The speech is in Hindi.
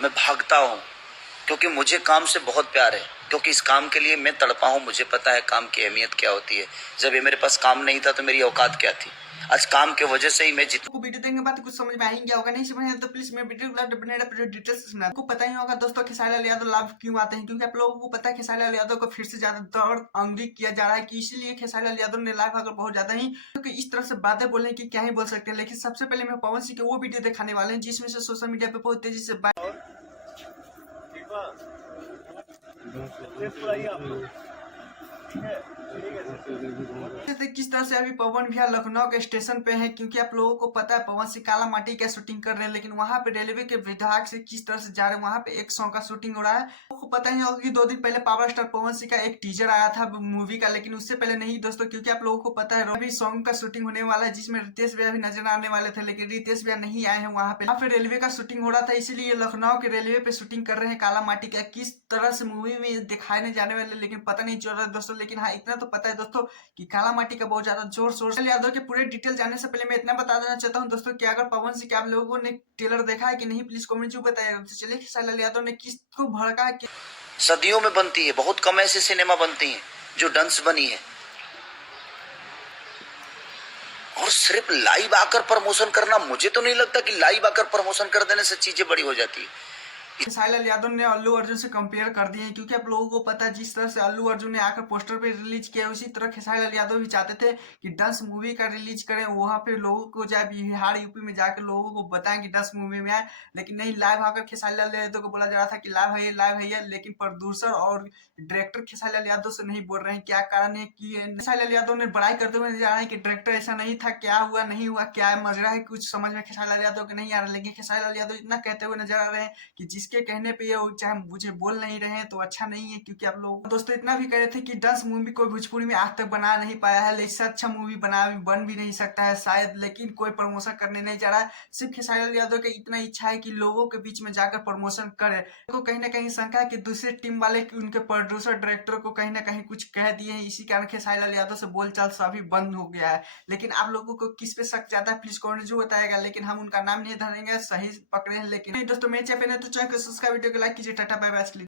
मैं भागता हूँ क्योंकि मुझे काम से बहुत प्यार है, क्योंकि इस काम के लिए मैं तड़पा हूँ। मुझे पता है काम की अहमियत क्या होती है। जब ये मेरे पास काम नहीं था तो मेरी औकात क्या थी। आज काम के वजह से ही मैं आपको वीडियो देखने के बाद कुछ समझ में आ ही गया होगा, नहीं समझ में आया तो प्लीज मेरे वीडियो को बने रहे डिटेल्स से सुना। आपको पता ही होगा दोस्तों खेसारी लाल यादव लाभ क्यों आते हैं, क्योंकि आप लोगों को पता है खेसारी लाल यादव को फिर से ज्यादा दौड़ अंगी किया जा रहा है, कि इसीलिए खेसारी लाल यादव ने लाइव आकर बहुत ज्यादा ही क्योंकि इस तरह से बातें बोलने की क्या ही बोल सकते हैं। लेकिन सबसे पहले मैं पवन सिंह के वो वीडियो दिखाने वाले हैं जिसमें से सोशल मीडिया पे बहुत तेजी से किस तरह से अभी पवन भैया लखनऊ के स्टेशन पे हैं, क्योंकि आप लोगों को पता है पवन सिंह काला माटी का शूटिंग कर रहे हैं, लेकिन वहां पे रेलवे के विभाग से किस तरह से जा रहे हैं, वहां पे एक सॉन्ग का शूटिंग हो रहा है। आपको पता ही होगा कि 2 दिन पहले पावर स्टार पवन सिंह का एक टीजर आया था मूवी का, लेकिन उससे पहले नहीं दोस्तों, क्योंकि आप लोगों को पता है अभी सॉन्ग का शूटिंग होने वाला है जिसमें रितेश भैया भी नजर आने वाले थे, लेकिन रितेश भैया नहीं आए हैं। वहां पे रेलवे का शूटिंग हो रहा था, इसीलिए लखनऊ के रेलवे पे शूटिंग कर रहे हैं काला माटी का। किस तरह से मूवी में दिखाने जाने वाले लेकिन पता नहीं चल रहा है दोस्तों। लेकिन हाँ इतना तो पता है दोस्तों कि काला माटी का बहुत ज्यादा जोर शोर से यादव के पूरे डिटेल जानने से पहले मैं इतना बता देना चाहता हूँ दोस्तों कि अगर पवन सिंह के आप लोगों ने ट्रेलर देखा है कि नहीं प्लीज कमेंट जरूर बताइएगा। तो चलिए खेसारी लाल यादव ने किसको भड़का है सदियों में बनती है। बहुत कम ऐसी सिनेमा बनती हैं जो डंस बनी है। और सिर्फ लाइव आकर प्रमोशन करना, मुझे तो नहीं लगता कि लाइव आकर प्रमोशन कर देने से चीजें बड़ी हो जाती है। खेसारी लाल यादव ने अल्लू अर्जुन से कंपेयर कर दिए, क्योंकि आप लोगों को पता है जिस तरह से अल्लू अर्जुन ने आकर पोस्टर पे रिलीज किया उसी तरह खेसारी लाल यादव भी चाहते थे कि डांस मूवी का रिलीज करें, वहां पे लोगों को जाए बिहार यूपी में जाकर लोगों को बताएं कि डांस मूवी में आए। लेकिन नहीं, लाइव आकर खेसारी लाल यादव को बोला जा रहा था कि लाइव है ये, लेकिन प्रोड्यूसर और डायरेक्टर खेसारी लाल यादव से नहीं बोल रहे हैं। क्या कारण है कि खेसारी लाल यादव ने बड़ाई करते हुए जा रहे हैं कि डायरेक्टर ऐसा नहीं था, क्या हुआ नहीं हुआ, क्या मजरा है, कुछ समझ में खेसारी लाल यादव के नहीं आ रहा। लेकिन खेसारी लाल यादव इतना कहते हुए नजर आ रहे हैं कि जिसके कहने पे ये चाहे मुझे बोल नहीं रहे हैं तो अच्छा नहीं है, क्योंकि आप लोग दोस्तों इतना भी कह रहे थे कि 10 मूवी कोई भोजपुरी में आज तक बना नहीं पाया है, इससे अच्छा मूवी बन भी नहीं सकता है शायद, लेकिन कोई प्रमोशन करने नहीं जा रहा है। सिर्फ खेसारी लाल यादव की इतना इच्छा है कि लोगों के बीच में जाकर प्रमोशन करे। तो कहीं ना कहीं शंका है कि दूसरी टीम वाले उनके प्रोड्यूसर डायरेक्टर को कहीं ना कहीं कुछ कह दिए हैं, इसी कारण खेसारी लाल यादव से बोलचाल सभी बंद हो गया है। लेकिन आप लोगों को किस पे शक ज्यादा है प्लीज कमेंट जो बताएगा, लेकिन हम उनका नाम नहीं धरेंगे, सही पकड़े हैं। लेकिन दोस्तों मेरे चैनल पे तो चैनल को सब्सक्राइब, वीडियो को लाइक कीजिए। Tata bye bye.